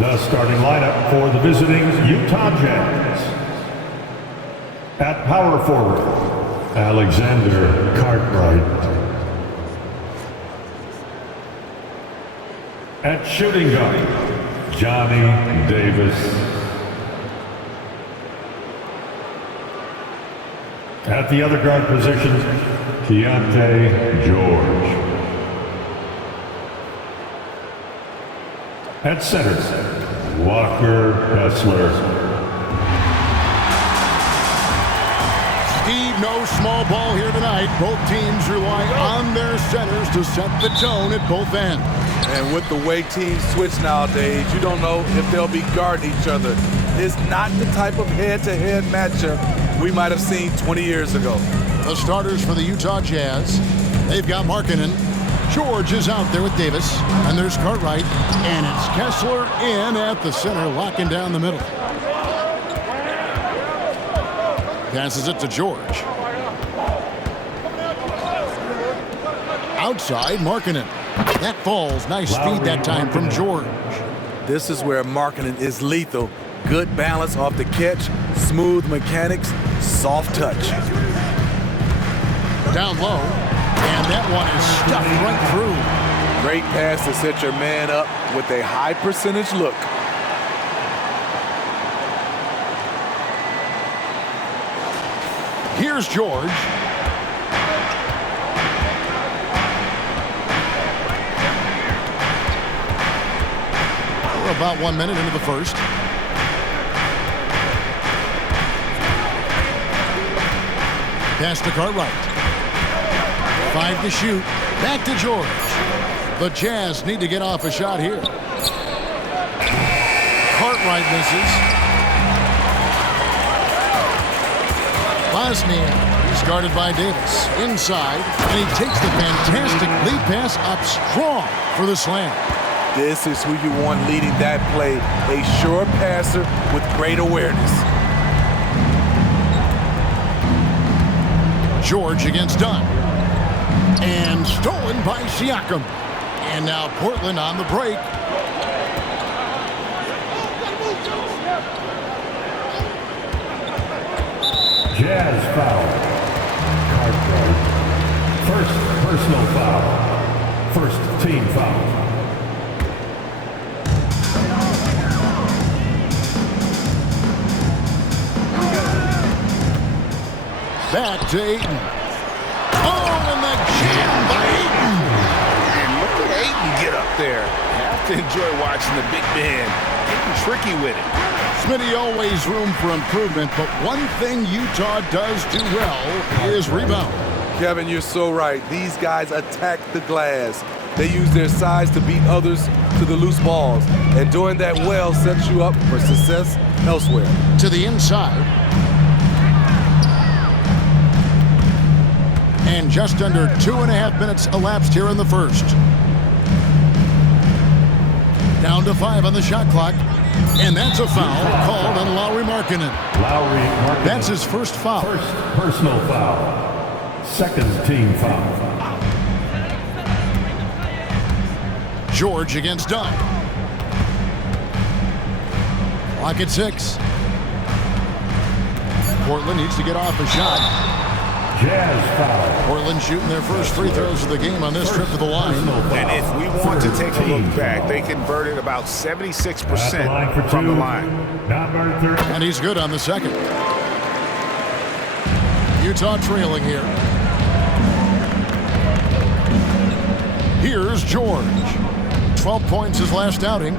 The starting lineup for the visiting Utah Jazz. At power forward, Alexander Cartwright. At shooting guard, Johnny Davis. At the other guard position, Keontae George. At center, Walker Kessler. Steve, no small ball here tonight. Both teams rely on their centers to set the tone at both ends. And with the way teams switch nowadays, you don't know if they'll be guarding each other. It's not the type of head-to-head matchup we might have seen 20 years ago. The starters for the Utah Jazz, they've got Markkanen. George is out there with Davis. And there's Cartwright. And it's Kessler in at the center, locking down the middle. Passes it to George. Outside, Markkanen. That falls. Nice speed that time from George. This is where Markkanen is lethal. Good balance off the catch, smooth mechanics, soft touch. Down low, and that one is stuffed right through. Great pass to set your man up with a high percentage look. Here's George. We're about 1 minute into the first. Pass to Cartwright. 5 to shoot. Back to George. The Jazz need to get off a shot here. Cartwright misses. Bosnia is guarded by Davis. Inside. And he takes the fantastic lead pass up strong for the slam. This is who you want leading that play. A sure passer with great awareness. George against Dunn. And stolen by Siakam. And now Portland on the break. Jazz foul. Cartwright. First personal foul. First team foul. Back to Ayton. Oh, and the jam by Ayton. And look at Ayton get up there. Have to enjoy watching the big man getting tricky with it. Smitty, always room for improvement, but one thing Utah does do well is rebound. Kevin, you're so right. These guys attack the glass. They use their size to beat others to the loose balls. And doing that well sets you up for success elsewhere. To the inside. And just under 2.5 minutes elapsed here in the first. Down to 5 on the shot clock. And that's a foul called on Lauri Markkanen. Lauri Markkanen. That's his first foul. First personal foul. Second team foul. George against Dunn. Clock at 6. Portland needs to get off a shot. Jazz foul. Portland shooting their first free throws of the game on this trip to the line. And if we want to take a look back, they converted about 76% from the line. And he's good on the second. Utah trailing here. Here's George. 12 points his last outing.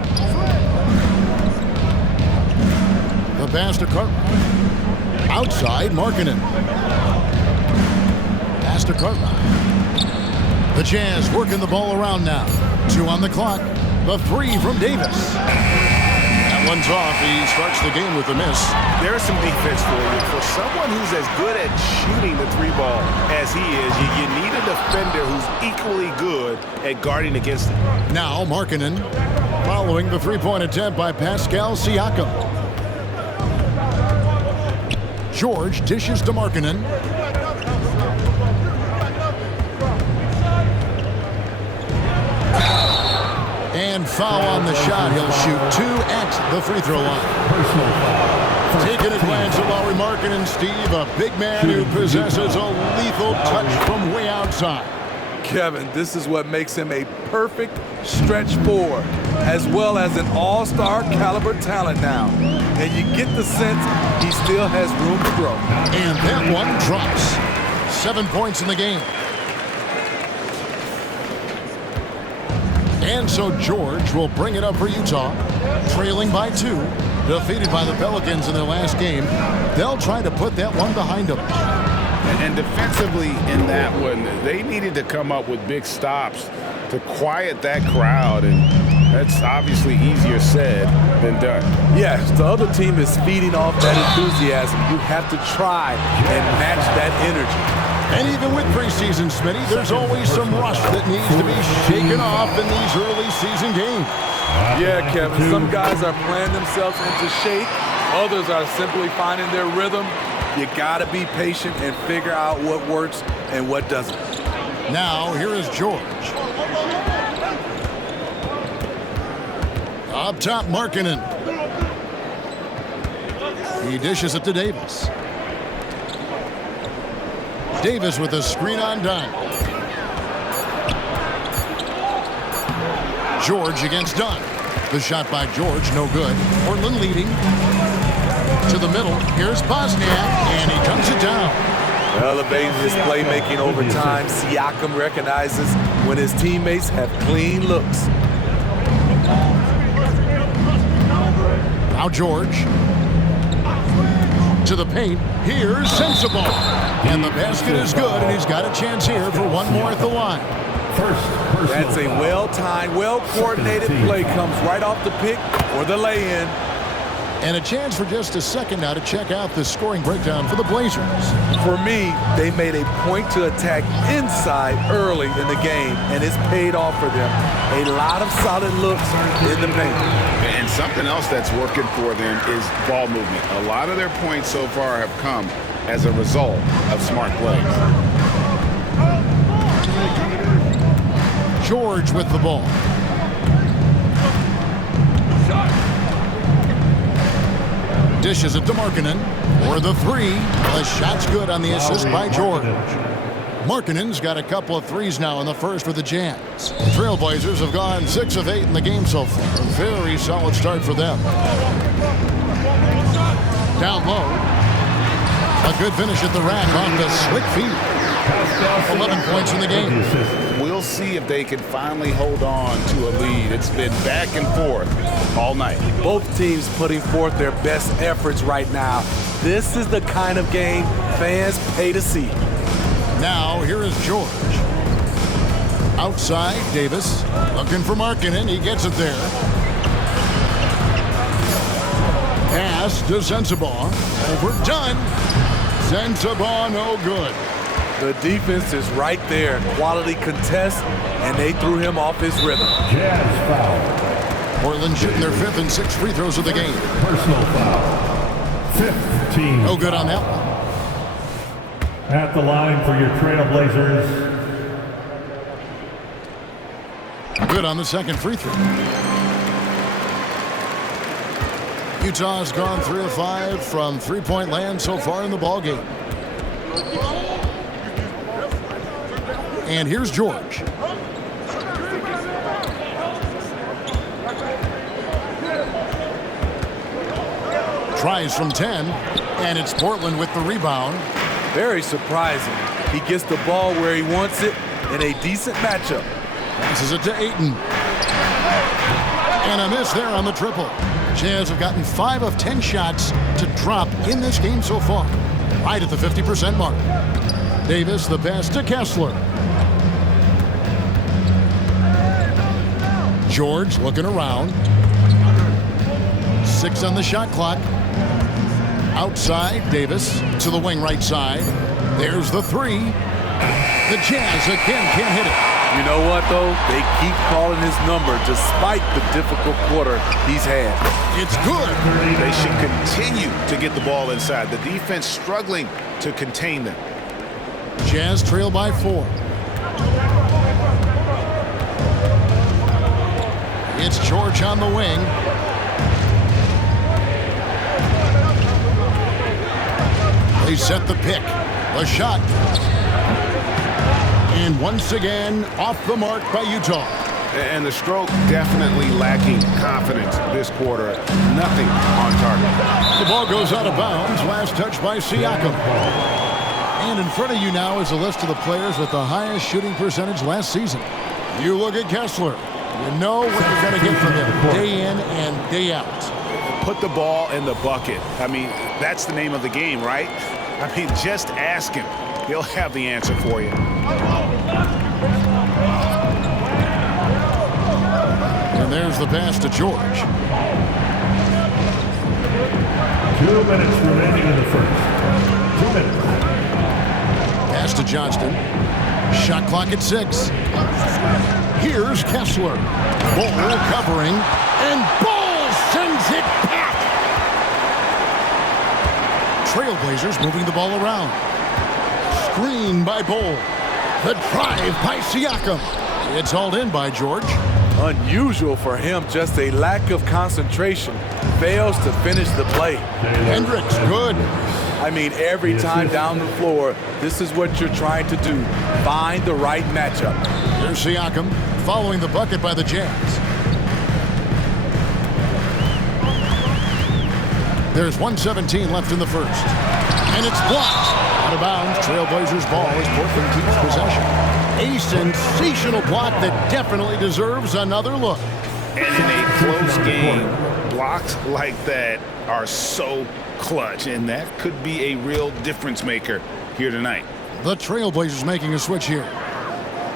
The pass to Cartwright. Outside, Markkanen. Pass to Cartwright. The Jazz working the ball around now. 2 on the clock. The 3 from Davis. That one's off. He starts the game with a miss. There's some defense for you. For someone who's as good at shooting the 3-ball as he is, you need a defender who's equally good at guarding against it. Now Markkanen following the 3-point attempt by Pascal Siakam. George dishes to Markkanen. And And foul on the shot. He'll shoot 2 at the free throw line. Personal foul. Taking advantage of Lauri Markkanen, Steve, a big man who possesses a lethal touch from way outside. Kevin, this is what makes him a perfect stretch forward, as well as an all-star caliber talent now. And you get the sense he still has room to grow. And that one drops. 7 points in the game. And so George will bring it up for Utah, trailing by 2, defeated by the Pelicans in their last game. They'll try to put that one behind them. And defensively in that one, they needed to come up with big stops to quiet that crowd, and that's obviously easier said than done. Yes, the other team is feeding off that enthusiasm. You have to try and match that energy. And even with preseason, Smitty, there's always some rust that needs to be shaken off in these early season games. Yeah, Kevin, some guys are playing themselves into shape. Others are simply finding their rhythm. You gotta be patient and figure out what works and what doesn't. Now, here is George. Up top, Markkanen. He dishes it to Davis. Davis with a screen on Dunn. George against Dunn. The shot by George, no good. Portland leading. To the middle. Here's Bosniak, and he comes it down. Elevating his playmaking over time, Siakam recognizes when his teammates have clean looks. Now George. To the paint. Here's Sensabaugh. And the basket is good, and he's got a chance here for one more at the line. That's a well-timed, well-coordinated play. Comes right off the pick or the lay-in. And a chance for just a second now to check out the scoring breakdown for the Blazers. For me, they made a point to attack inside early in the game, and it's paid off for them. A lot of solid looks in the paint. And something else that's working for them is ball movement. A lot of their points so far have come as a result of smart plays. George with the ball. Dishes it to Markkanen for the 3. The shot's good on the assist by George. Markkanen's got a couple of threes now in the first for the Jazz. The Trailblazers have gone 6 of 8 in the game so far. A very solid start for them. Down low. A good finish at the rack on the slick feed. 11 points in the game. We'll see if they can finally hold on to a lead. It's been back and forth all night. Both teams putting forth their best efforts right now. This is the kind of game fans pay to see. Now, here is George. Outside, Davis. Looking for Markkanen. He gets it there. Pass to Sensabaugh. Overdone. Sensabaugh, no good. The defense is right there. Quality contest, and they threw him off his rhythm. Jazz foul. Portland shooting their 5th and 6th free throws of the game. Personal foul. 15. No good on that one. At the line for your Trailblazers. Good on the second free throw. Utah's gone 3 of 5 from three-point land so far in the ballgame. And here's George. Tries from 10, and it's Portland with the rebound. Very surprising. He gets the ball where he wants it in a decent matchup. Passes it to Ayton. And a miss there on the triple. Jazz have gotten 5 of 10 shots to drop in this game so far. Right at the 50% mark. Davis, the pass to Kessler. George looking around. 6 on the shot clock. Outside, Davis to the wing right side. There's the 3. The Jazz again can't hit it. You know what, though? They keep calling his number despite the difficult quarter he's had. It's good. They should continue to get the ball inside. The defense struggling to contain them. Jazz trail by 4. It's George on the wing. They set the pick. The shot. And once again, off the mark by Utah. And the stroke definitely lacking confidence this quarter. Nothing on target. The ball goes out of bounds. Last touch by Siakam. And in front of you now is a list of the players with the highest shooting percentage last season. You look at Kessler. You know what you're going to get from him day in and day out. Put the ball in the bucket. I mean, that's the name of the game, right? I mean, just ask him. He'll have the answer for you. And there's the pass to George. 2 minutes remaining in the first. 2 minutes. Pass to Johnston. Shot clock at 6. Here's Kessler. Ball covering. And Ball sends it back. Trailblazers moving the ball around. Screen by Ball. The drive by Siakam. It's hauled in by George. Unusual for him, just a lack of concentration. Fails to finish the play. Hendricks, good. I mean, every time down the floor, this is what you're trying to do. Find the right matchup. Here's Siakam following the bucket by the Jazz. There's 1:17 left in the first. And it's blocked. Out of bounds. Trailblazers ball as Portland keeps possession. A sensational block that definitely deserves another look. And in a close game, blocks like that are so clutch, and that could be a real difference maker here tonight. The Trailblazers making a switch here.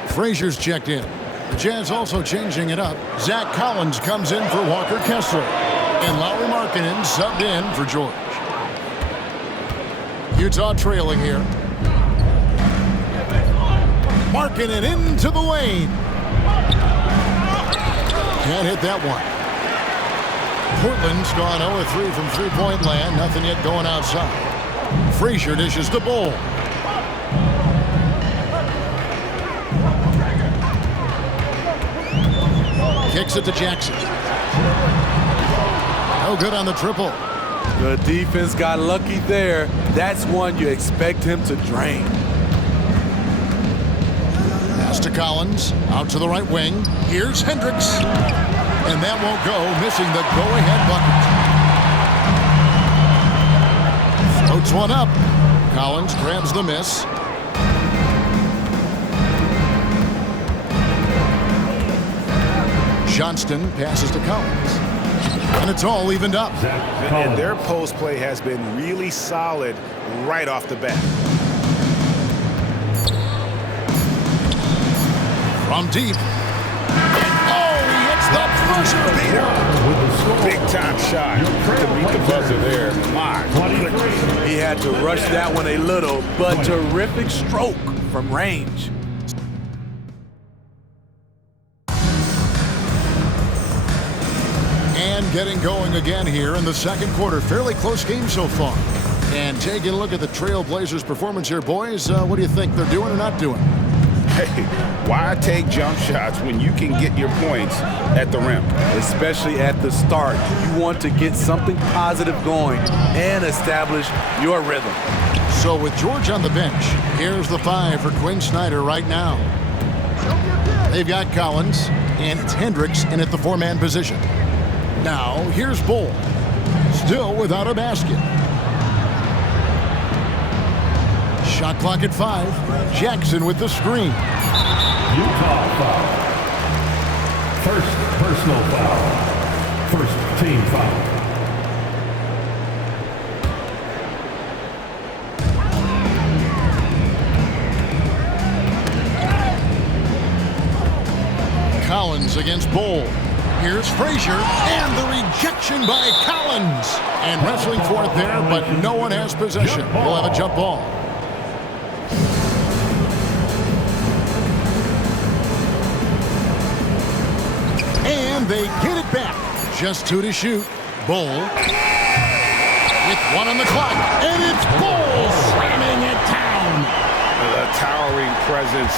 Frazier's checked in. The Jazz also changing it up. Zach Collins comes in for Walker Kessler. And Lauri Markkanen subbed in for George. Utah trailing here. Markkanen into the lane. Can't hit that one. Portland's gone 0-3 from three-point land. Nothing yet going outside. Frazier dishes the Ball. Kicks it to Jackson. No good on the triple. The defense got lucky there. That's one you expect him to drain. Pass to Collins. Out to the right wing. Here's Hendricks. And that won't go, missing the go-ahead bucket. Floats one up. Collins grabs the miss. Johnston passes to Collins. And it's all evened up. And their post play has been really solid right off the bat. From deep. Oh, he hits the buzzer beater. Big time shot to beat the buzzer there. My goodness. He had to rush that one a little, but terrific stroke from range. And getting going again here in the second quarter. Fairly close game so far. And taking a look at the Trailblazers' performance here, boys. What do you think they're doing or not doing? Hey, why take jump shots when you can get your points at the rim? Especially at the start. You want to get something positive going and establish your rhythm. So with George on the bench, here's the 5 for Quinn Snyder right now. They've got Collins, and it's Hendricks in at the 4-man position. Now, here's Ball. Still without a basket. Shot clock at 5. Jackson with the screen. Utah foul. First personal foul. First team foul. Collins against Ball. Here's Frazier, and the rejection by Collins. And wrestling for it there, but no one has possession. We'll have a jump ball. And they get it back. Just 2 to shoot. Ball with 1 on the clock. And it's Ball slamming it down. The towering presence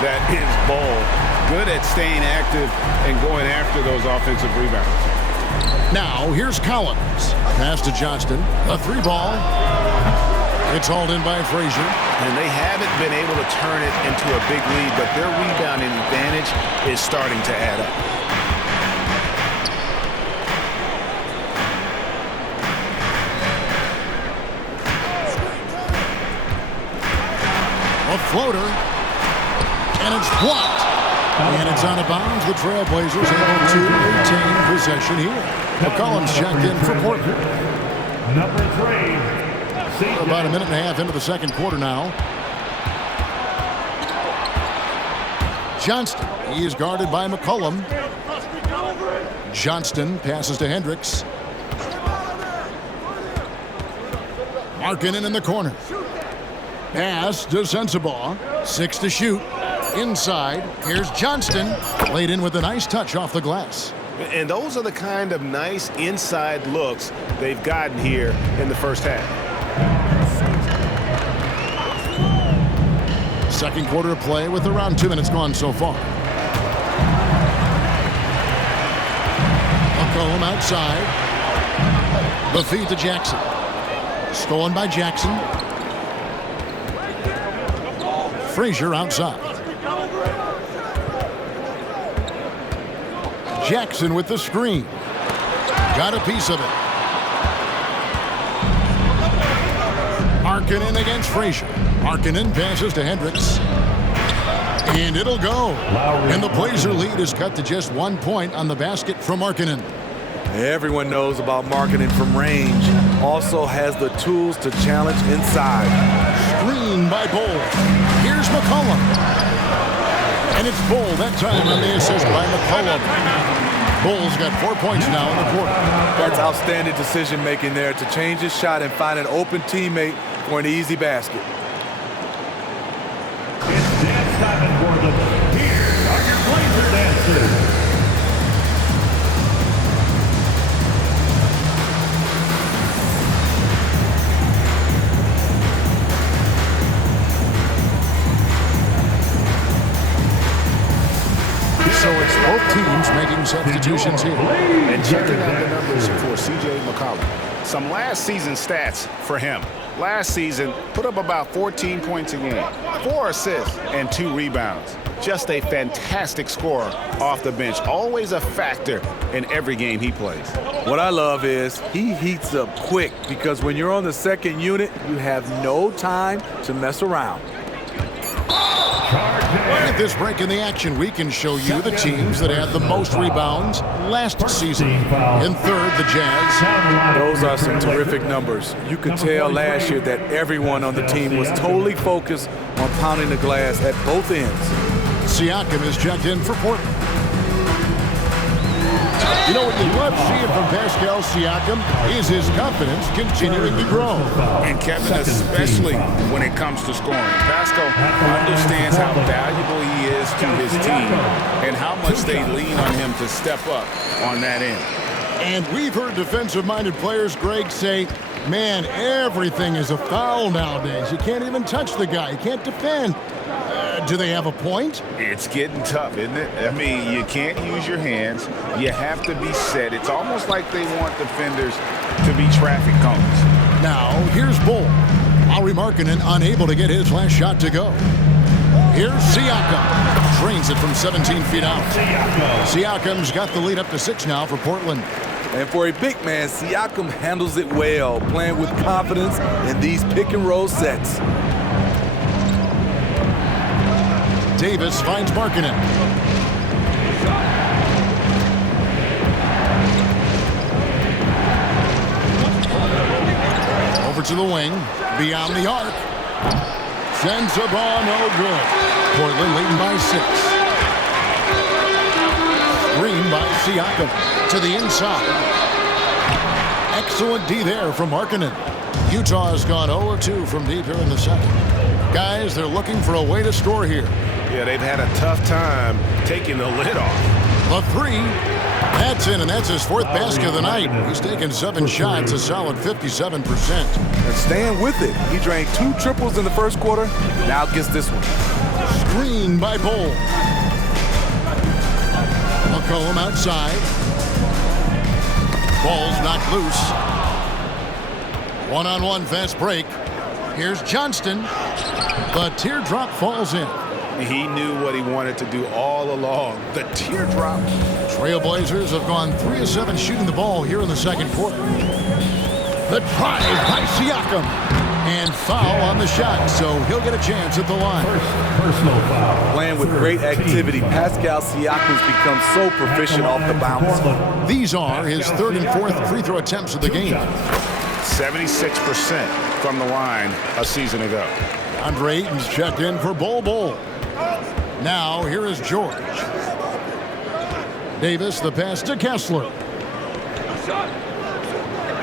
that is Ball. good at staying active and going after those offensive rebounds. Now, here's Collins. Pass to Johnston. A 3-ball. It's hauled in by Frazier. And they haven't been able to turn it into a big lead, but their rebounding advantage is starting to add up. A floater. And it's blocked. And it's out of bounds. The Trailblazers able to retain possession here. McCollum's checked in for Portland. Number 3. About a minute and a half into the second quarter now. Johnston. He is guarded by McCollum. Johnston passes to Hendricks. Markkanen in the corner. Pass to Sensabaugh. 6 to shoot. Inside. Here's Johnston. Laid in with a nice touch off the glass. And those are the kind of nice inside looks they've gotten here in the first half. Second quarter of play with around 2 minutes gone so far. McCollum outside. The feed to Jackson. Stolen by Jackson. Frazier outside. Jackson with the screen. Got a piece of it. Markkanen against Frazier. Markkanen passes to Hendricks. And it'll go. And the Blazer lead is cut to just 1 point on the basket from Markkanen. Everyone knows about Markkanen from range. Also has the tools to challenge inside. Screen by Bull. Here's McCollum. And it's Bull that time on the assist by McCollum. Bull's got 4 points now in the quarter. That's outstanding decision making there to change his shot and find an open teammate for an easy basket. It's dance time in Portland. Here are your Blazer dancers. So it's both teams making substitutions here. And checking out the numbers for C.J. McCollum. Some last season stats for him. Last season, put up about 14 points a game, 4 assists, and 2 rebounds. Just a fantastic scorer off the bench. Always a factor in every game he plays. What I love is he heats up quick because when you're on the second unit, you have no time to mess around. At this break in the action, we can show you the teams that had the most rebounds last season. In third, the Jazz. Those are some terrific numbers. You could tell last year that everyone on the team was totally focused on pounding the glass at both ends. Siakam is checked in for Portland. You know what you love seeing from Pascal Siakam is his confidence continuing to grow. And Kevin, especially when it comes to scoring. Pascal understands how valuable he is to his team and how much they lean on him to step up on that end. And we've heard defensive-minded players, Greg, say, man, everything is a foul nowadays. You can't even touch the guy. You can't defend. Do they have a point? It's getting tough, isn't it? I mean, you can't use your hands. You have to be set. It's almost like they want defenders to be traffic cones. Now, here's Bull. Lauri Markkanen unable to get his last shot to go. Here's Siakam. Drains it from 17 feet out. Siakam's got the lead up to 6 now for Portland. And for a big man, Siakam handles it well, playing with confidence in these pick-and-roll sets. Davis finds Markkanen. Over to the wing, beyond the arc. Sensabaugh, no good. Portland leading by 6. Screen by Siakam to the inside. Excellent D there from Markkanen. Utah's gone 0-2 from deep here in the second. Guys, they're looking for a way to score here. Yeah, they've had a tough time taking the lid off. The 3. That's in, and that's his 4th basket of the night. He's taken 7 shots, a solid 57%. And staying with it. He drained 2 triples in the first quarter. Now gets this one. Screen by Bull. McCollum outside. Ball's knocked loose. One-on-one fast break. Here's Johnston. The teardrop falls in. He knew what he wanted to do all along. The teardrop. Trailblazers have gone 3 of 7 shooting the ball here in the second quarter. The drive by Siakam. And foul on the shot, so he'll get a chance at the line. Personal foul. Playing with great activity, Pascal Siakam's become so proficient off the bounce. These are his 3rd and 4th free throw attempts of the game. 76% from the line a season ago. Andre Ayton's checked in for Bol. Now here is George. Davis, the pass to Kessler.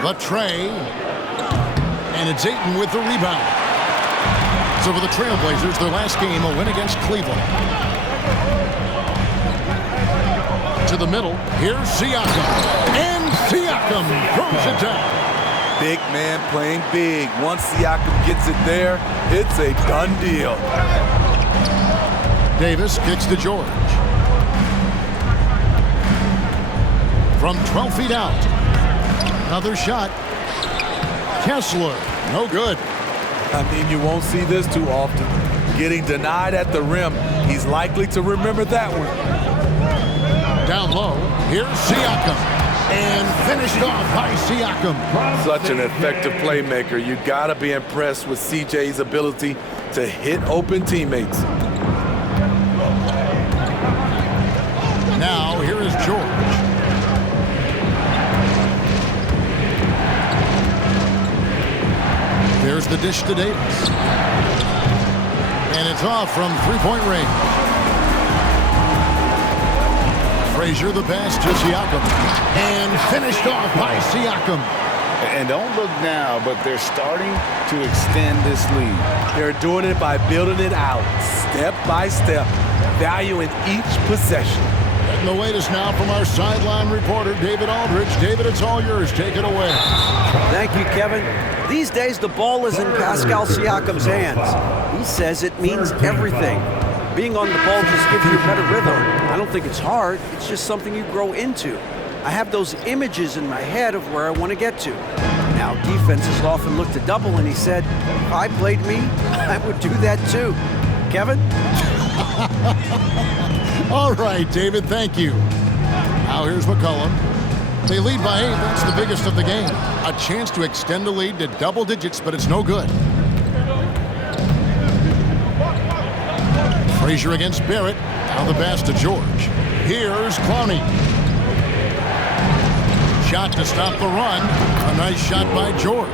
The tray. And it's Ayton with the rebound. So for the Trailblazers, their last game, a win against Cleveland. To the middle, here's Siakam. And Siakam throws it down. Big man playing big. Once Siakam gets it there, it's a done deal. Davis kicks to George. From 12 feet out. Another shot. Kessler, no good. I mean, you won't see this too often. Getting denied at the rim, he's likely to remember that one. Down low, here's Siakam. And finished off by Siakam. Such an effective playmaker. You gotta be impressed with CJ's ability to hit open teammates. Now, here is George. There's the dish to Davis. And it's off from three-point range. Frazier the pass to Siakam. And finished off by Siakam. And don't look now, but they're starting to extend this lead. They're doing it by building it out, step by step, valuing each possession. And the latest now from our sideline reporter, David Aldridge. David, it's all yours. Take it away. Thank you, Kevin. These days, the ball is in Pascal Siakam's hands. He says it means everything. Being on the ball just gives you a better rhythm. I don't think it's hard. It's just something you grow into. I have those images in my head of where I want to get to. Now, defenses often look to double, and he said, if I played me, I would do that too. Kevin? All right, David, thank you. Now here's McCollum. They lead by 8. That's the biggest of the game. A chance to extend the lead to double digits, but it's no good. Frazier against Barrett. Now the pass to George. Here's Clowney. Shot to stop the run. A nice shot by George.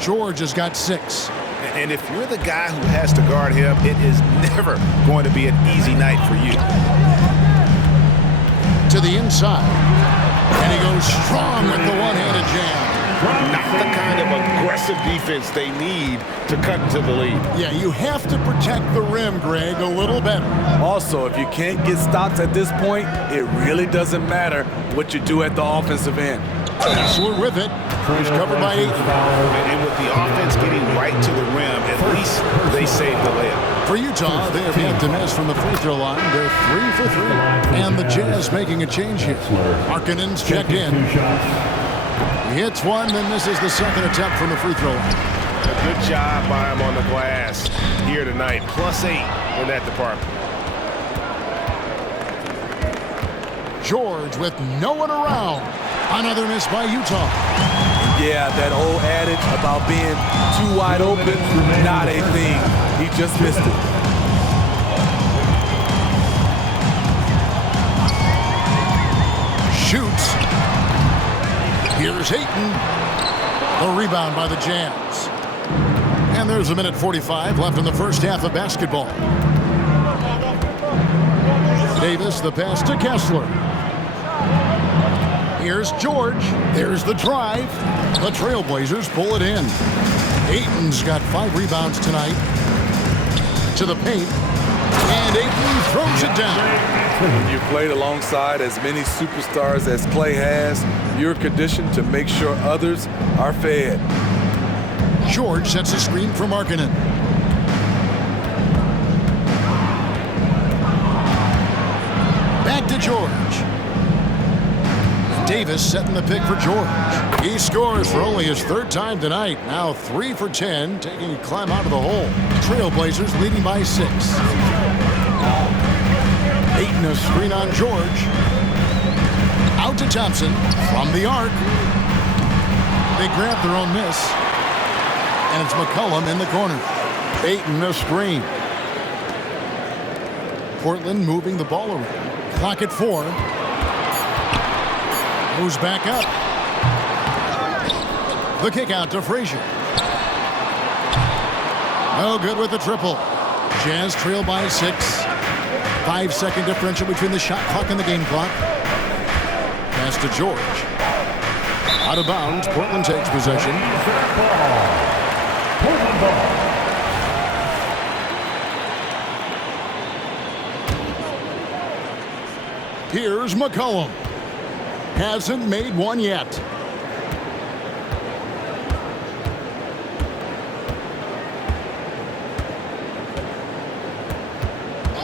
George has got 6. And if you're the guy who has to guard him, it is never going to be an easy night for you. To the inside. And he goes strong with the one-handed jam. Not the kind of aggressive defense they need to cut into the lead. Yeah, you have to protect the rim, Greg, a little better. Also, if you can't get stops at this point, it really doesn't matter what you do at the offensive end. Kessler with it. He's covered by 8. And with the offense getting right to the rim, at least they saved the layup. For Utah, they have yet to miss from the free throw line. They're 3 for 3. And the Jazz making a change here. Markkanen's checked in. He hits one, then misses the second attempt from the free throw line. A good job by him on the glass here tonight. +8 in that department. George with no one around. Another miss by Utah. Yeah, that old adage about being too wide open, not a thing. He just missed it. Shoots. Here's Ayton. The rebound by the Jazz. And there's a minute 45 left in the first half of basketball. Davis, the pass to Kessler. Here's George. There's the drive. The Trailblazers pull it in. Ayton's got 5 rebounds tonight. To the paint. And Ayton throws it down. When you played alongside as many superstars as Clay has, you're conditioned to make sure others are fed. George sets a screen for Markkanen. Back to George. Davis setting the pick for George. He scores for only his 3rd time tonight. Now 3 for 10, taking a climb out of the hole. Trailblazers leading by 6. Ayton a screen on George. Out to Thompson from the arc. They grab their own miss. And it's McCollum in the corner. Ayton a screen. Portland moving the ball around. Clock at 4. Moves back up. The kick out to Frazier. No good with the triple. Jazz trail by 6. 5-second differential between the shot clock and the game clock. Pass to George. Out of bounds. Portland takes possession. Portland ball. Here's McCollum. Hasn't made one yet.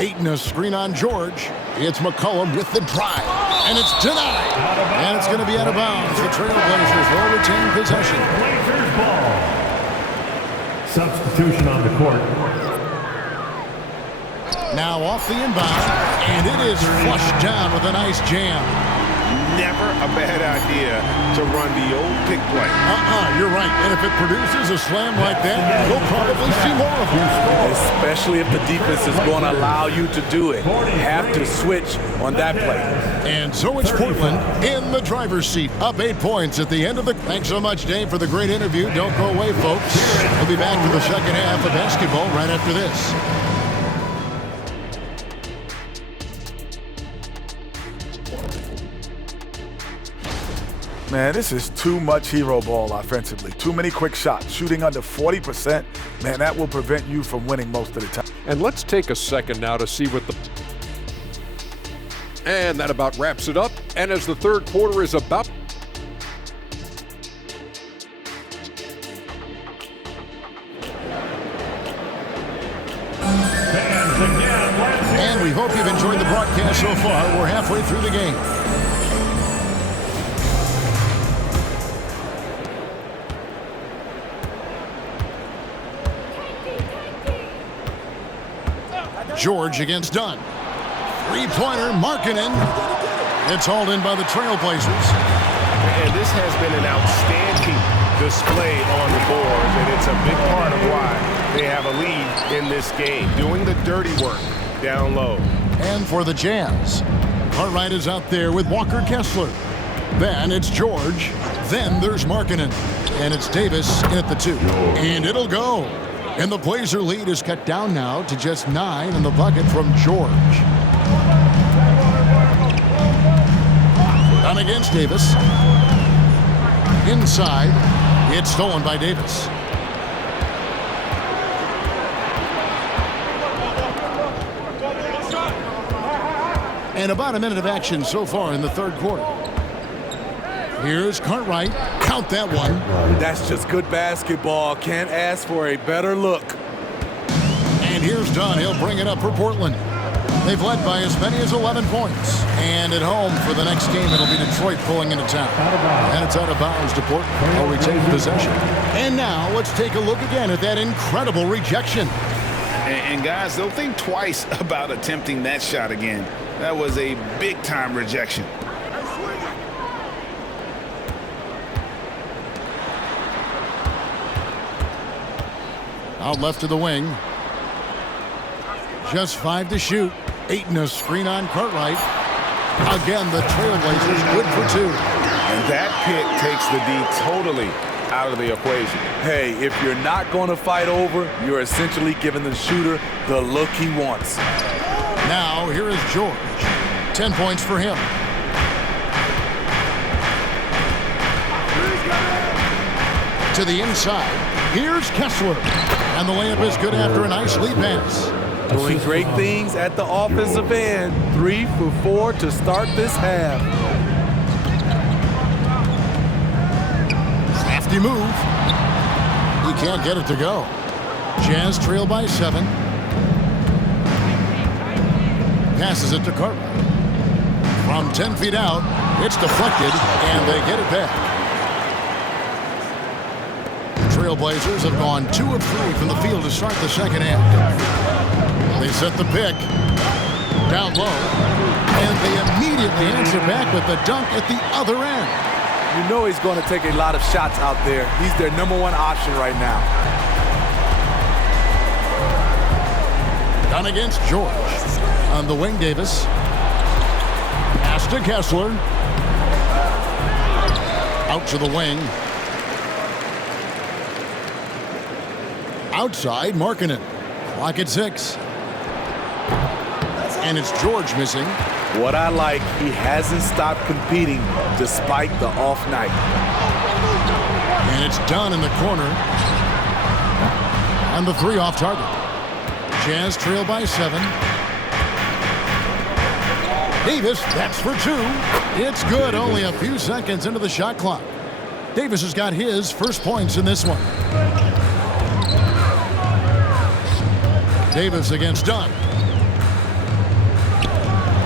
Ayton a screen on George. It's McCollum with the drive. And it's denied. And it's going to be out of bounds. The Trailblazers will retain possession. Blazers ball. Substitution on the court. Now off the inbound. And it is flushed down with a nice jam. Never a bad idea to run the old pick play. You're right. And if it produces a slam like that, we'll probably see more of them. Especially if the defense is going to allow you to do it. Have to switch on that play. And so it's Portland in the driver's seat, up 8 points at the end of the... Thanks so much, Dave, for the great interview. Don't go away, folks. We'll be back for the second half of basketball right after this. Man, this is too much hero ball offensively. Too many quick shots. Shooting under 40%. Man, that will prevent you from winning most of the time. And let's take a second now to see what the... And that about wraps it up. And as the 3rd quarter is about... And we hope you've enjoyed the broadcast so far. We're halfway through the game. George against Dunn. 3-pointer, Markkanen. It's hauled in by the Trailblazers. And this has been an outstanding display on the board, and it's a big part of why they have a lead in this game, doing the dirty work down low. And for the Jazz, Cartwright is out there with Walker Kessler. Then it's George. Then there's Markkanen. And it's Davis in at the 2. And it'll go. And the Blazer lead is cut down now to just 9 in the bucket from George. Done against Davis. Inside. It's stolen by Davis. And about a minute of action so far in the 3rd quarter. Here's Cartwright. Count that one. That's just good basketball. Can't ask for a better look. And here's Dunn. He'll bring it up for Portland. They've led by as many as 11 points. And at home for the next game, it'll be Detroit pulling into town. And it's out of bounds to Portland. They'll retain possession. And now let's take a look again at that incredible rejection. And guys, don't think twice about attempting that shot again. That was a big-time rejection. Out left to the wing. Just 5 to shoot. Ayton a screen on Cartwright. Again, the Trailblazers good for 2. And that pick takes the D totally out of the equation. Hey, if you're not going to fight over, you're essentially giving the shooter the look he wants. Now, here is George. 10 points for him. To the inside. Here's Kessler. And the layup is good after a nice lead pass. Doing great things at the offensive end. 3 for 4 to start this half. Crafty move. He can't get it to go. Jazz trail by 7. Passes it to Cartwright. From 10 feet out, it's deflected, and they get it back. Trailblazers have gone 2 of 3 from the field to start the second half. They set the pick down low, and they immediately answer back with the dunk at the other end. You know he's going to take a lot of shots out there. He's their number 1 option right now. Done against George. On the wing, Davis. Pass to Kessler. Out to the wing. Outside, Markkanen. Clock at 6. And it's George missing. What I like, he hasn't stopped competing despite the off night. And it's done in the corner. And the 3 off target. Jazz trail by 7. Davis, that's for 2. It's good, only a few seconds into the shot clock. Davis has got his first points in this one. Davis against Dunn.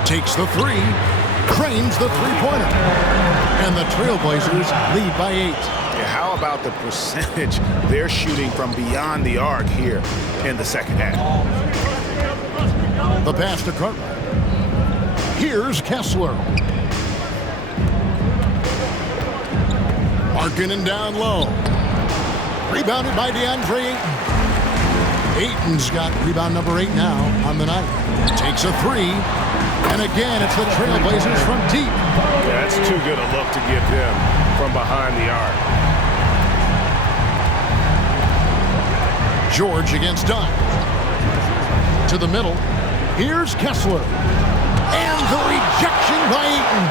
Takes the 3. Cranes the three-pointer. And the Trailblazers lead by 8. Yeah, how about the percentage they're shooting from beyond the arc here in the second half? The pass to Cartwright. Here's Kessler. Markkanen down low. Rebounded by DeAndre Ayton. Ayton's got rebound number 8 now on the night. Takes a 3. And again, it's the Trailblazers from deep. Yeah, that's too good a look to give them from behind the arc. George against Dunn. To the middle. Here's Kessler. And the rejection by Ayton.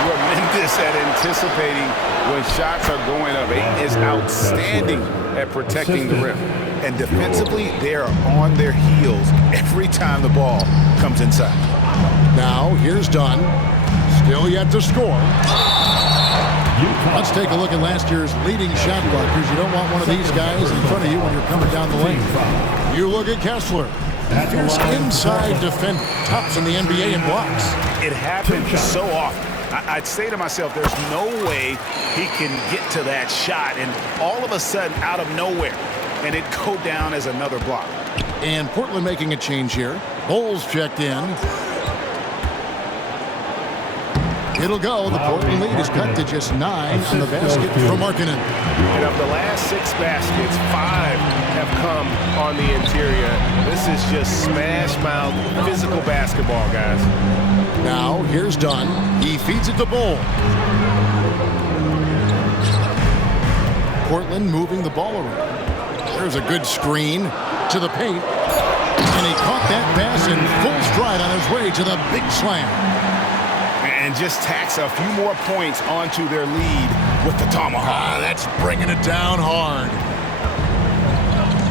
Tremendous at anticipating when shots are going up. Ayton is outstanding at protecting the rim. And defensively, they are on their heels every time the ball comes inside. Now, here's Dunn. Still yet to score. Let's take a look at last year's leading shot blockers. You don't want one of these guys in front of you when you're coming down the lane. You look at Kessler. Fierce inside defender. Tops in the NBA in blocks. It happens so often. I'd say to myself, there's no way he can get to that shot. And all of a sudden, out of nowhere, and it go down as another block. And Portland making a change here. Bowles checked in. It'll go. The Portland lead is cut to just 9 on the basket from Markkanen. And of the last 6 baskets, 5 have come on the interior. This is just smash mouth physical basketball, guys. Now, here's Dunn. He feeds it to Bowles. Portland moving the ball around. There's a good screen to the paint. And he caught that pass in full stride on his way to the big slam. And just tacks a few more points onto their lead with the tomahawk. That's bringing it down hard.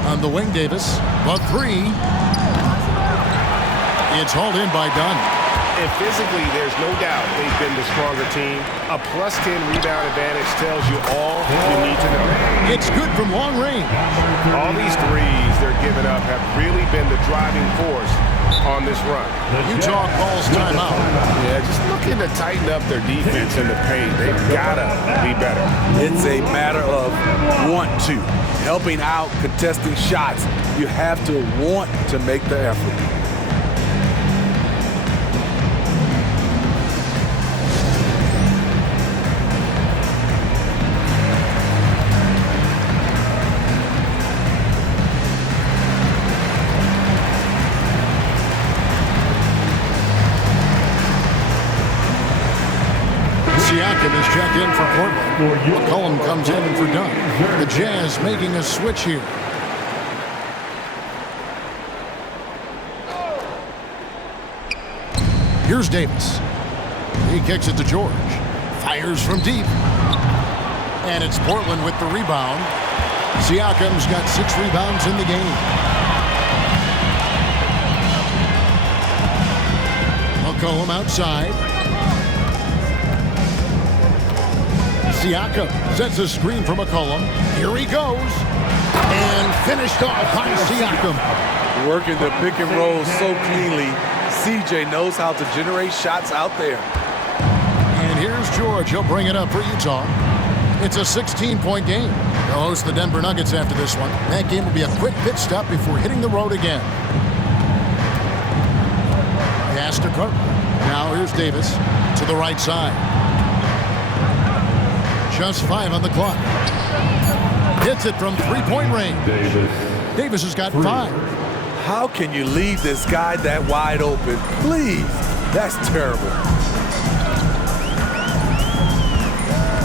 On the wing, Davis. The 3. It's hauled in by Dunn. And physically, there's no doubt they've been the stronger team. A +10 rebound advantage tells you all you need to know. It's good from long range. All these threes they're giving up have really been the driving force on this run. Utah calls timeout. Yeah, just looking to tighten up their defense in the paint. They've got to be better. It's a matter of want to. Helping out, contesting shots. You have to want to make the effort. Siakam is checked in for Portland. McCollum comes in for Dunn. The Jazz making a switch here. Here's Davis. He kicks it to George. Fires from deep. And it's Portland with the rebound. Siakam's got 6 rebounds in the game. McCollum outside. Siakam sets a screen for McCollum. Here he goes. And finished off by Siakam. Working the pick and roll so cleanly. CJ knows how to generate shots out there. here's George. He'll bring it up for Utah. It's a 16-point game. They'll host the Denver Nuggets after this one. That game will be a quick pit stop before hitting the road again. Pass to Cook. Now here's Davis to the right side. Just 5 on the clock. Hits it from three-point range. Davis has got 5. How can you leave this guy that wide open? Please. That's terrible.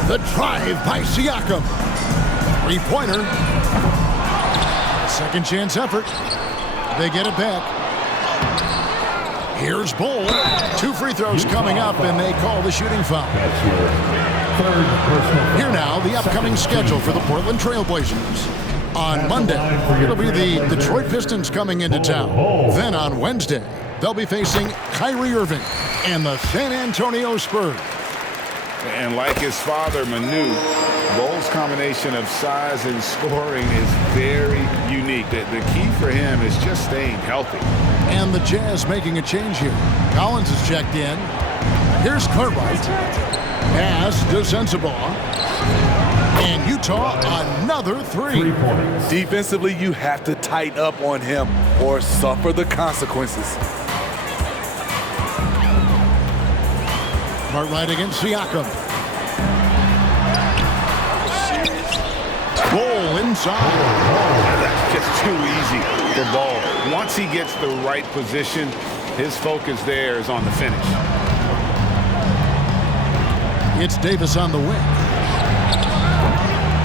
The drive by Siakam. Three-pointer. Second chance effort. They get it back. Here's Bull. 2 free throws coming up, and they call the shooting foul. Here now, the upcoming schedule for the Portland Trail Blazers. On Monday, it'll be the Detroit Pistons coming into town. Then on Wednesday, they'll be facing Kyrie Irving and the San Antonio Spurs. And like his father, Manu, Bull's combination of size and scoring is very unique. The key for him is just staying healthy. And the Jazz making a change here. Collins is checked in. Here's Cartwright. Pass to Sensabaugh. And Utah, another 3. Defensively, you have to tighten up on him or suffer the consequences. Cartwright against Siakam. Bull inside. That's just too easy for Ball. Once he gets the right position, his focus there is on the finish. It's Davis on the wing.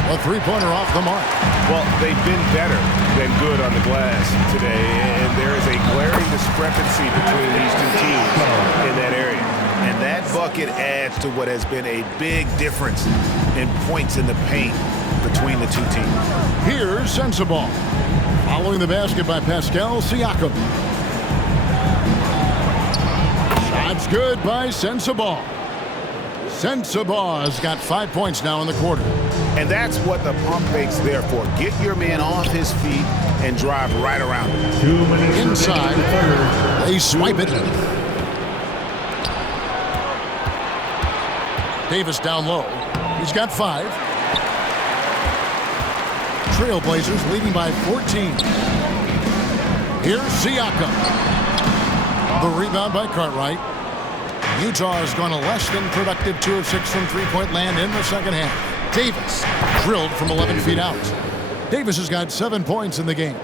A three-pointer off the mark. Well, they've been better than good on the glass today, and there is a glaring discrepancy between these two teams in that area. And that bucket adds to what has been a big difference in points in the paint between the two teams. Here's Sensabaugh. Following the basket by Pascal Siakam. Shot's good by Sensabaugh. Sensabaugh has got 5 points now in the quarter. And that's what the pump fake's there for. Get your man off his feet and drive right around him. 2 minutes inside. They swipe it. Davis down low. He's got 5. Trailblazers leading by 14. Here's Siakam. The rebound by Cartwright. Utah has gone a less than productive 2 of 6 from three-point land in the second half. Davis drilled from 11 feet out. Davis has got 7 points in the game.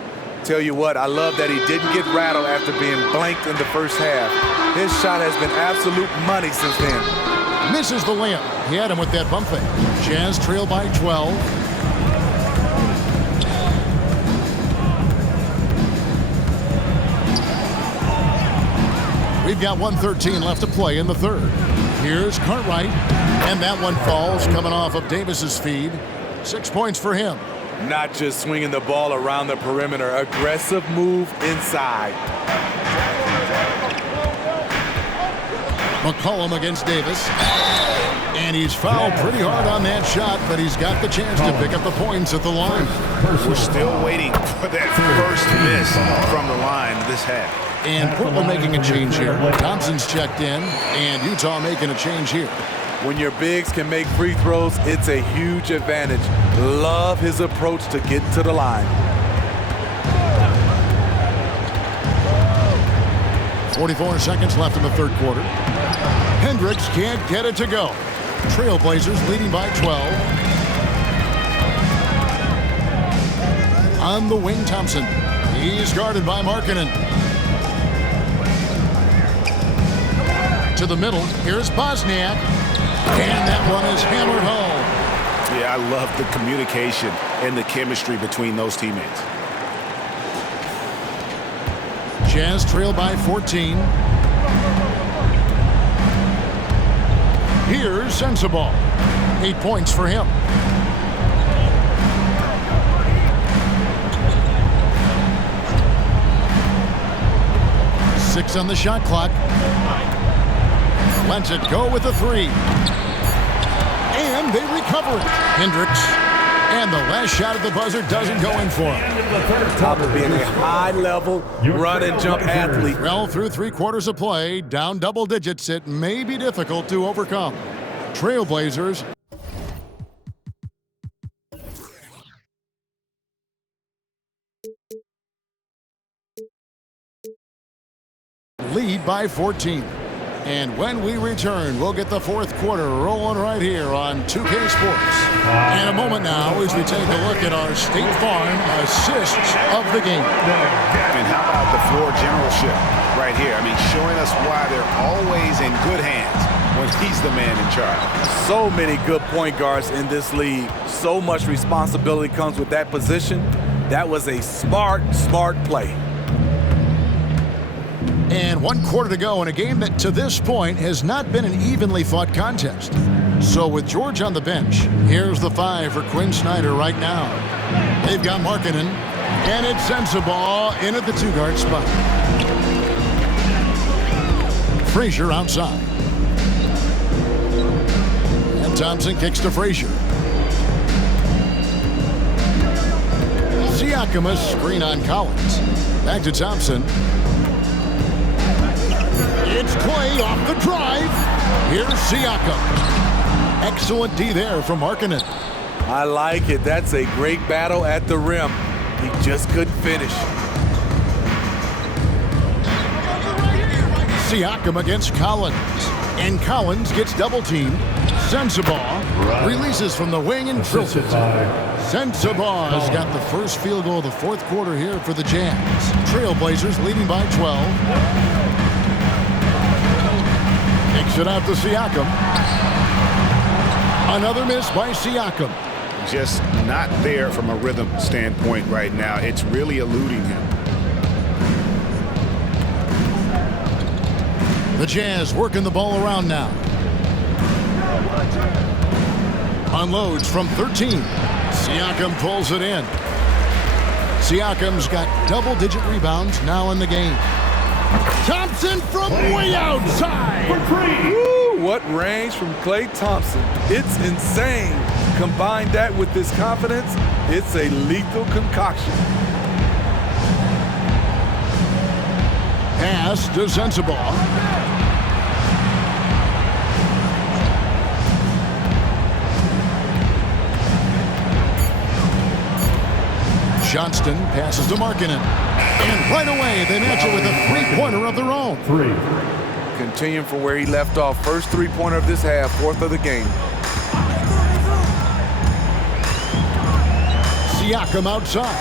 Tell you what, I love that he didn't get rattled after being blanked in the first half. His shot has been absolute money since then. Misses the layup. He had him with that bump fake. Jazz trail by 12. We've got 1:13 left to play in the third. Here's Cartwright, and that one falls coming off of Davis's feed. 6 points for him. Not just swinging the ball around the perimeter, aggressive move inside. McCollum against Davis. And he's fouled pretty hard on that shot, but he's got the chance to pick up the points at the line. We're still waiting for that first miss from the line this half. And Portland making a change here. Thompson's checked in, and Utah making a change here. When your bigs can make free throws, it's a huge advantage. Love his approach to get to the line. 44 seconds left in the third quarter. Hendricks can't get it to go. Trailblazers leading by 12. On the wing, Thompson. He's guarded by Markkanen. To the middle, here's Bosniak. And that one is hammered home. Yeah, I love the communication and the chemistry between those teammates. Jazz trail by 14. Here's Sensabaugh. 8 points for him. Six on the shot clock. Lets it go with a 3. And they recover it. Hendricks. And the last shot at the buzzer doesn't go in for him. Top of being a high-level run-and-jump athlete. Well, through 3 quarters of play, down double digits, it may be difficult to overcome. Trailblazers lead by 14. And when we return, we'll get the fourth quarter rolling right here on 2K Sports. In a moment now, as we take a look at our State Farm assists of the game. And how about the floor generalship right here? I mean, showing us why they're always in good hands when he's the man in charge. So many good point guards in this league. So much responsibility comes with that position. That was a smart play. And 1 quarter to go in a game that to this point has not been an evenly fought contest. So with George on the bench, here's the 5 for Quinn Snyder right now. They've got Markkanen, and it's Sensabaugh in at the 2-guard spot. Frazier outside. And Thompson kicks to Frazier. Siakam a screen on Collins. Back to Thompson. It's Clay off the drive. Here's Siakam. Excellent D there from Markkanen. I like it. That's a great battle at the rim. He just couldn't finish. Siakam against Collins. And Collins gets double-teamed. Sensabaugh releases from the wing and drills it. Sensabaugh has got the first field goal of the fourth quarter here for the Jazz. Trailblazers leading by 12. Takes it out to Siakam. Another miss by Siakam. Just not there from a rhythm standpoint right now. It's really eluding him. The Jazz working the ball around now. Unloads from 13. Siakam pulls it in. Siakam's got double-digit rebounds now in the game. Thompson from way outside. Woo, what range from Klay Thompson. It's insane. Combine that with this confidence, it's a lethal concoction. Pass to Sensabaugh. Johnston passes to Markkanen. And right away, they match it with a three-pointer of their own. 3. Continuing from where he left off. First three-pointer of this half, fourth of the game. Siakam outside.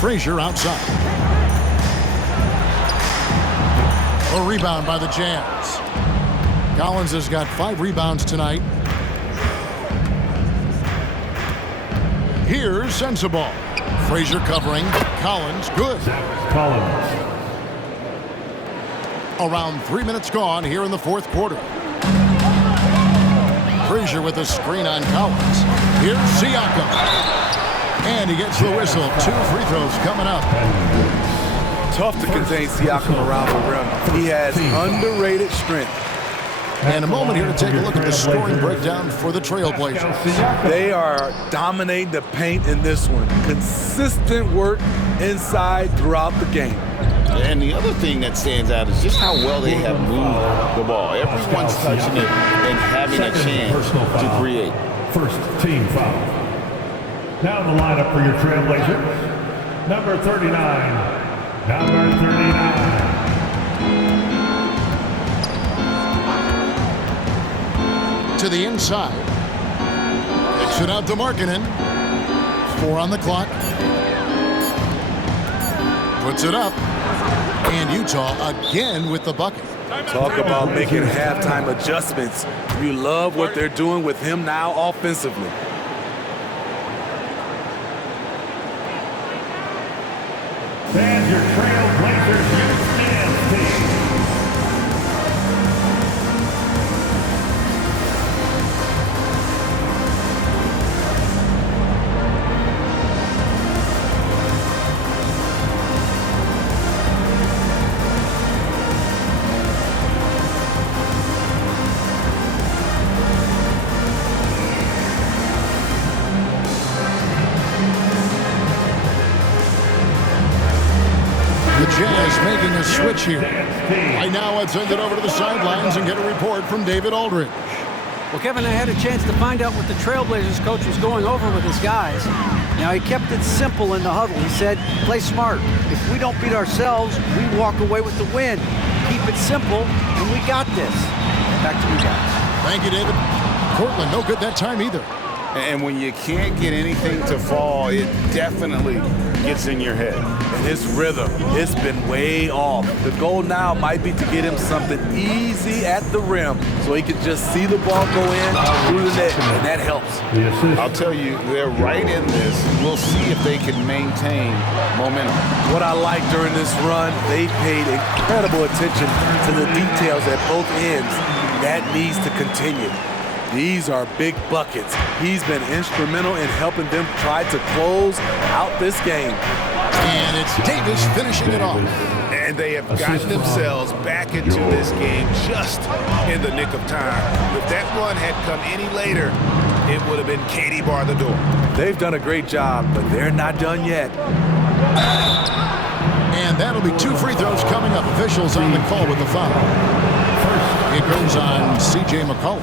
Frazier outside. A rebound by the Jazz. Collins has got 5 rebounds tonight. Here's Sensabaugh. Frazier covering. Collins, good. Collins. Around 3 minutes gone here in the fourth quarter. Frazier with a screen on Collins. Here's Siakam. And he gets the whistle. 2 free throws coming up. Tough to contain Siakam around the rim. He has underrated strength. And a moment here to take a look at the scoring breakdown for the Trailblazers. They are dominating the paint in this one. Consistent work inside throughout the game. And the other thing that stands out is just how well they have moved the ball. Everyone's touching it and having a chance to create. First team foul. Now the lineup for your Trailblazers. Number 39. Number 39. To the inside. Kicks it out to Markkanen. 4 on the clock. Puts it up. And Utah again with the bucket. Talk about making halftime adjustments. You love what they're doing with him now offensively. And your Trailblazers youth dance team. Jazz making a switch here. Right now, let's send it over to the sidelines and get a report from David Aldridge. Well, Kevin, I had a chance to find out what the Trailblazers coach was going over with his guys. Now, he kept it simple in the huddle. He said, play smart. If we don't beat ourselves, we walk away with the win. Keep it simple, and we got this. Back to you guys. Thank you, David. Cortland, no good that time either. And when you can't get anything to fall, it definitely gets in your head. And his rhythm, it's been way off. The goal now might be to get him something easy at the rim so he can just see the ball go in through the net, and that helps. I'll tell you, they're right in this. We'll see if they can maintain momentum. What I like during this run, they paid incredible attention to the details at both ends. That needs to continue. These are big buckets. He's been instrumental in helping them try to close out this game. And it's Davis finishing it off. And they have gotten themselves back into this game just in the nick of time. If that run had come any later, it would have been Katie bar the door. They've done a great job, but they're not done yet. And that'll be 2 free throws coming up. Officials on the call with the foul. It goes on C.J. McCollum.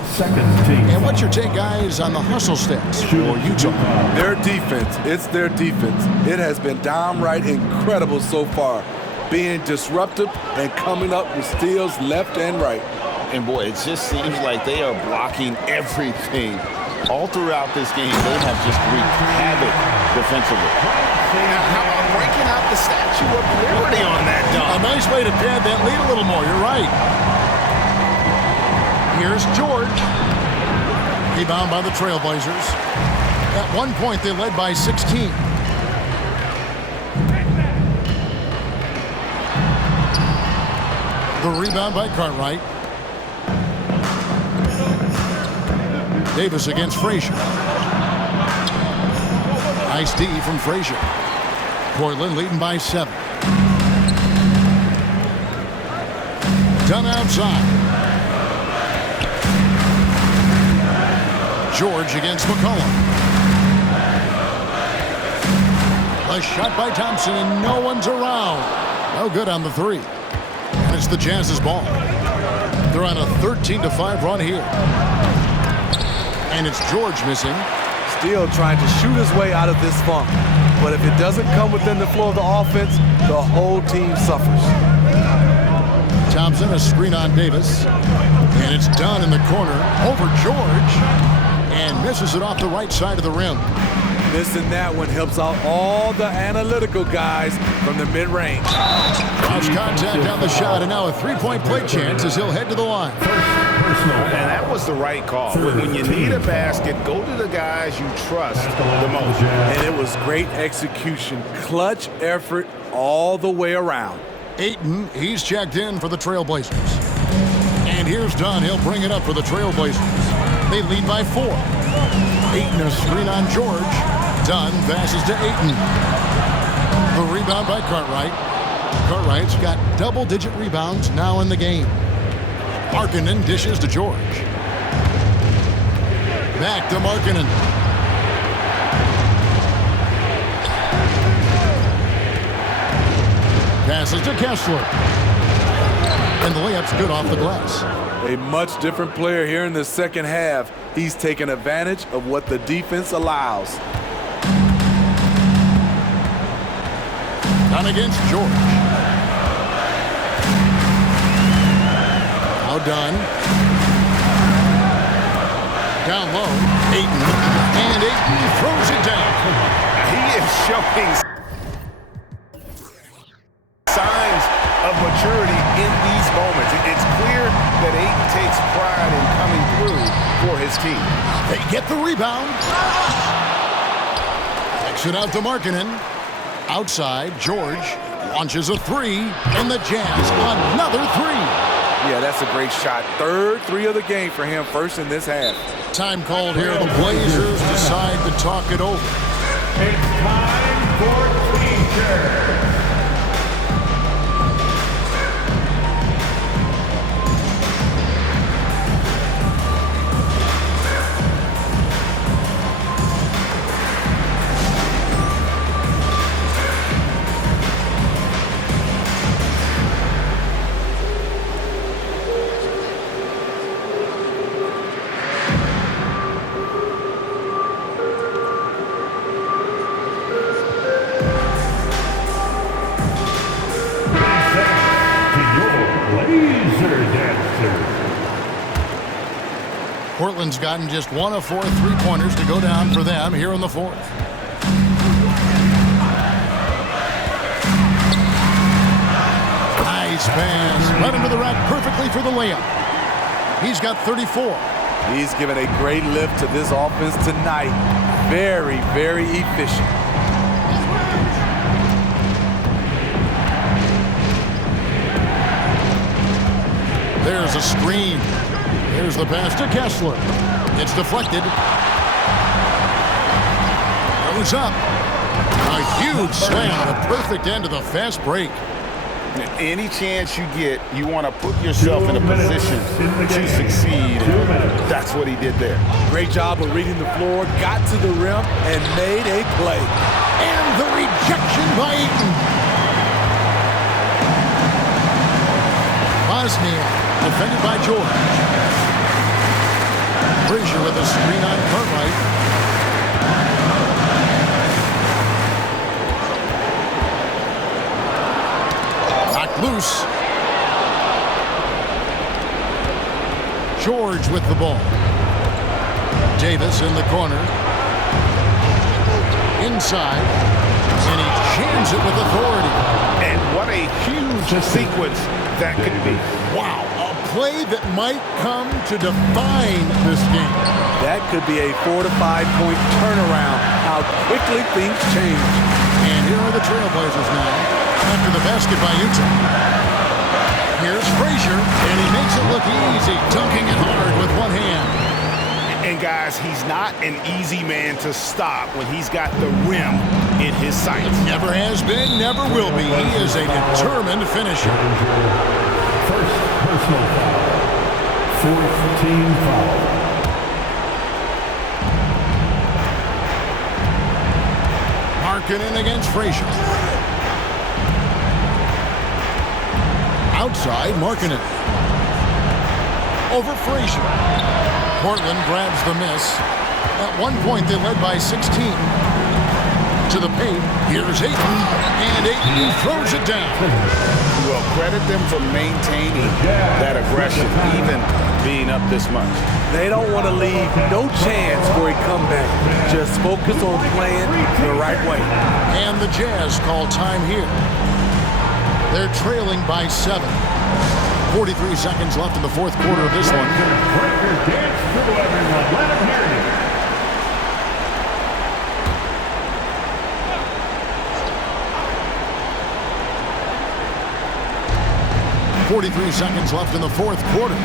And what's your take, guys, on the hustle stats for Utah? Their defense, it's their defense. It has been downright incredible so far, being disruptive and coming up with steals left and right. And boy, it just seems like they are blocking everything. All throughout this game, they have just wreaked havoc defensively. Now, how about breaking out the Statue of Liberty on that dunk? A nice way to pad that lead a little more. You're right. Here's George. Rebound by the Trailblazers. At one point, they led by 16. The rebound by Cartwright. Davis against Frazier. Nice D from Frazier. Portland leading by 7. Done outside. George against McCollum. A shot by Thompson, and no one's around. No good on the 3. And it's the Jazz's ball. They're on a 13-5 run here. And it's George missing. Still trying to shoot his way out of this funk. But if it doesn't come within the flow of the offense, the whole team suffers. Thompson, a screen on Davis. And it's done in the corner over George. And misses it off the right side of the rim. Missing that one helps out all the analytical guys from the mid-range. Lost contact on the shot, and now a 3-point play chance as he'll head to the line. And that was the right call. When you need a basket, go to the guys you trust the most. And it was great execution. Clutch effort all the way around. Ayton, he's checked in for the Trailblazers. And here's Dunn. He'll bring it up for the Trailblazers. They lead by 4. Ayton, a screen on George. Dunn passes to Ayton. The rebound by Cartwright. Cartwright's got double-digit rebounds now in the game. Markkanen dishes to George. Back to Markkanen. Passes to Kessler. And the layup's good off the glass. A much different player here in the second half. He's taken advantage of what the defense allows. Down against George. Now done. Down low. Ayton. And Ayton throws it down. He is showing signs of maturity in these moments. It's clear that Ayton takes pride in coming through for his team. They get the rebound. Kicks it out to Markkanen. Outside, George launches a 3, and the Jazz another 3. Yeah, that's a great shot. Third 3 of the game for him, first in this half. Time called here. The Blazers decide to talk it over. It's time for T-shirts. Portland's gotten just 1 of 4 3-pointers to go down for them here in the fourth. Nice pass. Led into the rack perfectly for the layup. He's got 34. He's given a great lift to this offense tonight. Very, very efficient. There's a screen. Here's the pass to Kessler. It's deflected. Goes up. A huge slam. The perfect end of the fast break. Any chance you get, you want to put yourself in a position to succeed. That's what he did there. Great job of reading the floor, got to the rim, and made a play. And the rejection by Ayton. Bosnia, defended by George. Frazier with a screen on Cartwright. Loose. George with the ball. Davis in the corner. Inside. And he jams it with authority. And what a huge sequence that could be. Wow. A play that might come to define this game. That could be a 4 to 5 point turnaround. How quickly things change. And here are the Trailblazers now. After the basket by Utah. Here's Frazier, and he makes it look easy, dunking it hard with one hand. And guys, he's not an easy man to stop when he's got the rim in his sights. Never has been, never will be. He is a determined finisher. First personal foul. Fourth team foul. Markkanen against Frazier. Outside, Markkanen. Over Frazier. Portland grabs the miss. At one point, they led by 16. To the paint. Here's Ayton. And Ayton throws it down. Well, credit them for maintaining that aggression, even being up this much. They don't want to leave no chance for a comeback. Just focus on playing the right way. And the Jazz call time here. They're trailing by 7. 43 seconds left in the fourth quarter of this one. Breaker dance through everyone. Let him hear you. .43 seconds left in the fourth quarter.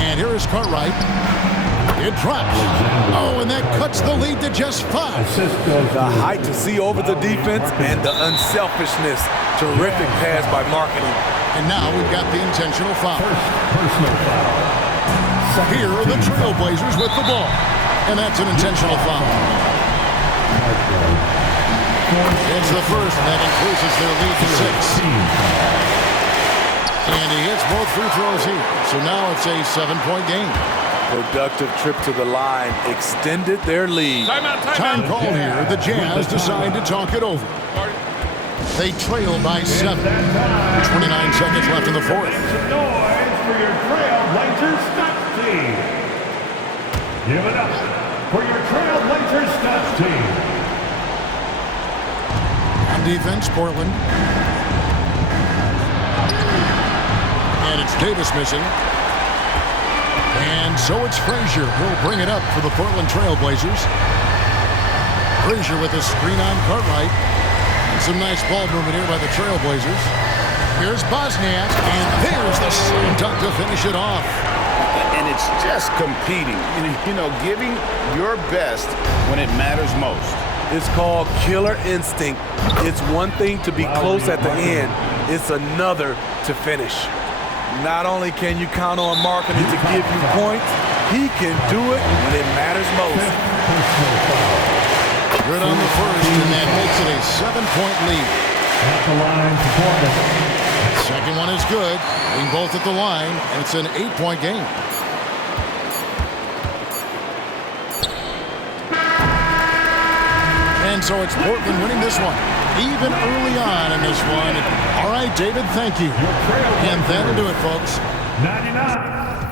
And here is Cartwright. It drops. Oh, and that cuts the lead to just 5. The height to see over the defense and the unselfishness. Terrific pass by Markkanen. And now we've got the intentional foul. Personal foul. Here are the Trailblazers with the ball. And that's an intentional foul. It's the first, and that increases their lead to 6. And he hits both free throws here. So now it's a 7-point game. Productive trip to the line extended their lead. Time call here. The Jazz decide to talk it over. They trail by 7. 29 seconds left in the fourth. Make some noise for your Trailblazers stats team. Give it up for your Trailblazers stats team. On defense, Portland. And it's Davis missing. And so it's Frazier who'll bring it up for the Portland Trailblazers. Frazier with a screen on Cartwright. And some nice ball movement here by the Trailblazers. Here's Bosniak, and there's the slam dunk to finish it off. And it's just competing, you know, giving your best when it matters most. It's called killer instinct. It's one thing to be close at the end. It's another to finish. Not only can you count on Markkanen to give you points, he can do it when it matters most. Good on the first, and that makes it a 7-point lead. At the line for Portland. Second one is good. Being both at the line, and it's an 8-point game. And so it's Portland winning this one, even early on in this one. All right, David, thank you. And that'll do it, folks. 99.